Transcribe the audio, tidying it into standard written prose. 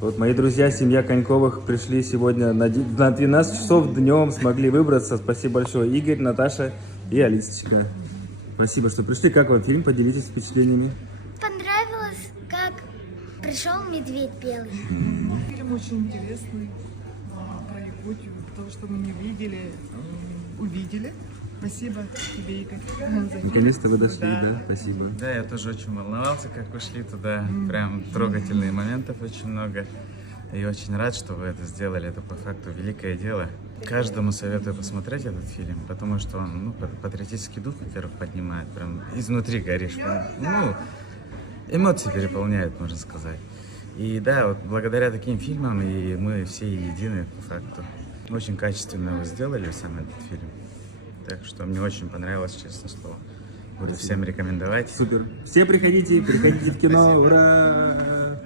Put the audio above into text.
Вот мои друзья, семья Коньковых пришли сегодня на 12 часов днем, смогли выбраться. Спасибо большое, Игорь, Наташа и Алисочка. Спасибо, что пришли. Как вам фильм? Поделитесь впечатлениями. Понравилось, как пришел медведь белый. Фильм очень интересный про Якутию, то, что мы не видели, увидели. Спасибо тебе, Игорь, за фильм. Наконец-то вы дошли, да? Спасибо. Да, я тоже очень волновался, как ушли туда. Прям трогательных моментов очень много. И очень рад, что вы это сделали. Это по факту великое дело. Каждому советую посмотреть этот фильм, потому что он, патриотический дух, во-первых, поднимает. Прям изнутри горишь. Ну, эмоции переполняют, можно сказать. И да, вот благодаря таким фильмам и мы все едины по факту. Очень качественно вы сделали сам этот фильм. Так что мне очень понравилось, честное слово. Буду всем рекомендовать. Супер. Все приходите в кино. Спасибо. Ура!